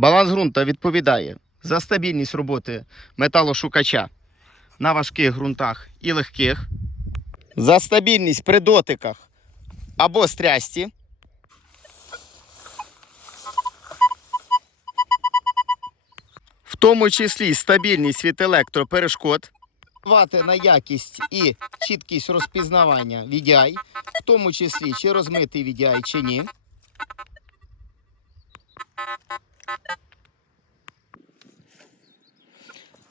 Баланс ґрунта відповідає за стабільність роботи металошукача на важких ґрунтах і легких, за стабільність при дотиках або стрясті. В тому числі стабільність від електроперешкод, впливати на якість і чіткість розпізнавання VDI, в тому числі чи розмитий VDI чи ні.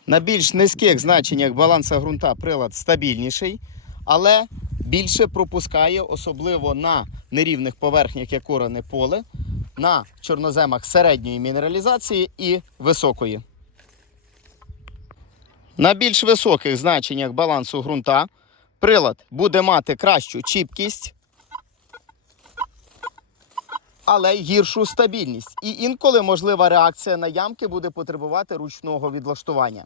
На більш низьких значеннях баланса ґрунта прилад стабільніший, але більше пропускає, особливо на нерівних поверхнях, як оране поле, на чорноземах середньої мінералізації і високої. На більш високих значеннях балансу ґрунта прилад буде мати кращу чіпкість, але й гіршу стабільність. І інколи можлива реакція на ямки буде потребувати ручного відлаштування.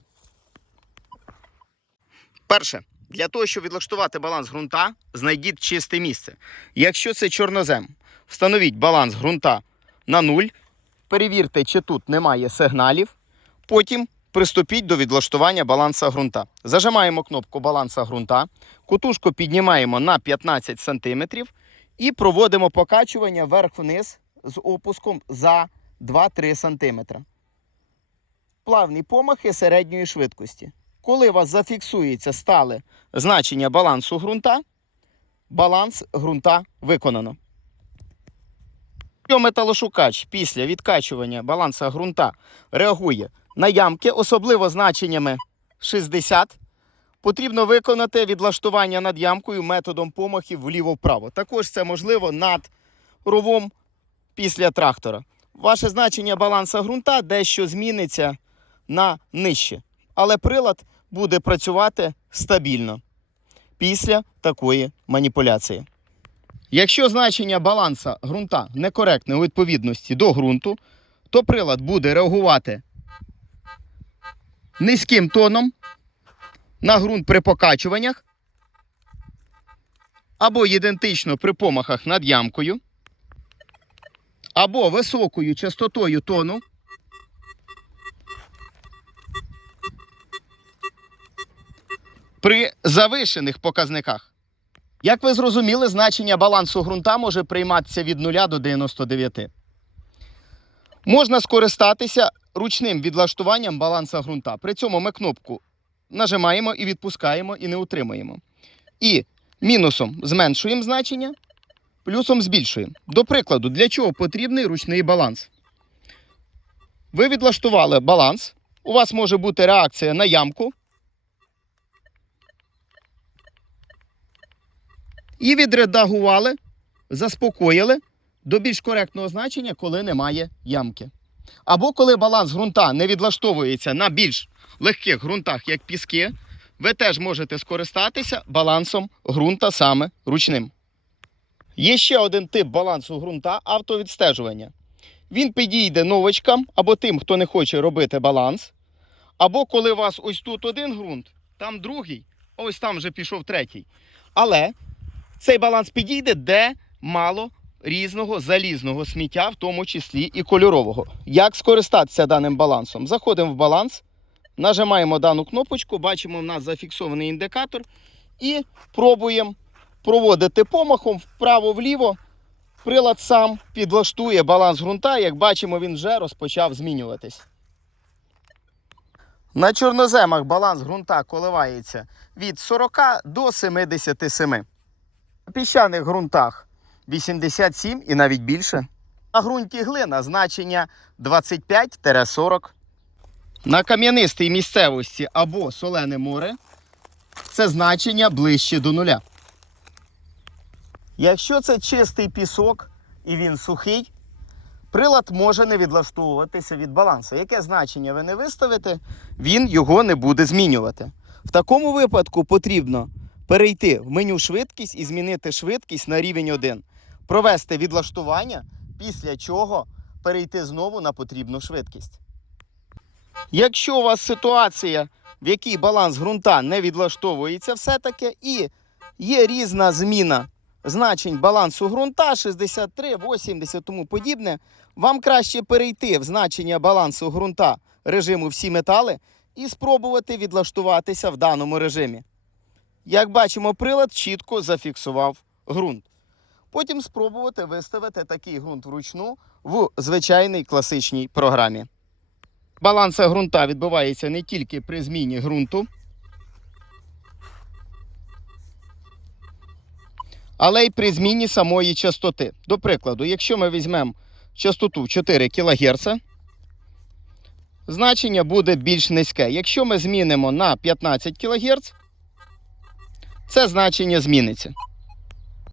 Перше, для того, щоб відлаштувати баланс ґрунта, знайдіть чисте місце. Якщо це чорнозем, встановіть баланс ґрунта на нуль, перевірте, чи тут немає сигналів. Потім приступіть до відлаштування баланса ґрунта. Зажимаємо кнопку баланса ґрунта, кутушку піднімаємо на 15 см і проводимо покачування вверх-вниз з опуском за 2-3 см. Плавні помахи середньої швидкості. Коли у вас зафіксується стале значення балансу ґрунта, баланс ґрунта виконано. Якщо металошукач після відкачування баланса ґрунта реагує на ямки, особливо значеннями 60, потрібно виконати відлаштування над ямкою методом помахів вліво-вправо. Також це можливо над ровом після трактора. Ваше значення баланса ґрунта дещо зміниться на нижче, але прилад буде працювати стабільно після такої маніпуляції. Якщо значення баланса ґрунта некоректне у відповідності до ґрунту, то прилад буде реагувати низьким тоном на ґрунт при покачуваннях або ідентично при помахах над ямкою, або високою частотою тону. При завишених показниках. Як ви зрозуміли, значення балансу ґрунта може прийматися від 0 до 99. Можна скористатися ручним відлаштуванням баланса ґрунта. При цьому ми кнопку нажимаємо і відпускаємо, і не утримуємо. І мінусом зменшуємо значення, плюсом збільшуємо. До прикладу, для чого потрібний ручний баланс? Ви відлаштували баланс. У вас може бути реакція на ямку. І відредагували, заспокоїли до більш коректного значення, коли немає ямки. Або коли баланс ґрунта не відлаштовується на більш легких ґрунтах, як піски, ви теж можете скористатися балансом ґрунта саме ручним. Є ще один тип балансу ґрунта автовідстежування. Він підійде новичкам або тим, хто не хоче робити баланс. Або коли у вас ось тут один ґрунт, там другий, ось там вже пішов третій. Але цей баланс підійде, де мало різного залізного сміття, в тому числі і кольорового. Як скористатися даним балансом? Заходимо в баланс, нажимаємо дану кнопочку, бачимо, в нас зафіксований індикатор, і пробуємо проводити помахом вправо-вліво. Прилад сам підлаштує баланс ґрунта. Як бачимо, він вже розпочав змінюватись. На чорноземах баланс ґрунта коливається від 40 до 77. На піщаних ґрунтах 87 і навіть більше. На ґрунті глина значення 25-40. На кам'янистій місцевості або солене море це значення ближче до нуля. Якщо це чистий пісок і він сухий, прилад може не відлаштовуватися від балансу. Яке значення ви не виставите, він його не буде змінювати. В такому випадку потрібно перейти в меню швидкість і змінити швидкість на рівень 1. Провести відлаштування, після чого перейти знову на потрібну швидкість. Якщо у вас ситуація, в якій баланс ґрунта не відлаштовується все-таки, і є різна зміна значень балансу ґрунта 63, 80 тому подібне, вам краще перейти в значення балансу ґрунта режиму всі метали і спробувати відлаштуватися в даному режимі. Як бачимо, прилад чітко зафіксував ґрунт. Потім спробувати виставити такий ґрунт вручну в звичайній класичній програмі. Баланс ґрунта відбувається не тільки при зміні ґрунту, але й при зміні самої частоти. До прикладу, якщо ми візьмемо частоту 4 кГц, значення буде більш низьке. Якщо ми змінимо на 15 кГц, це значення зміниться.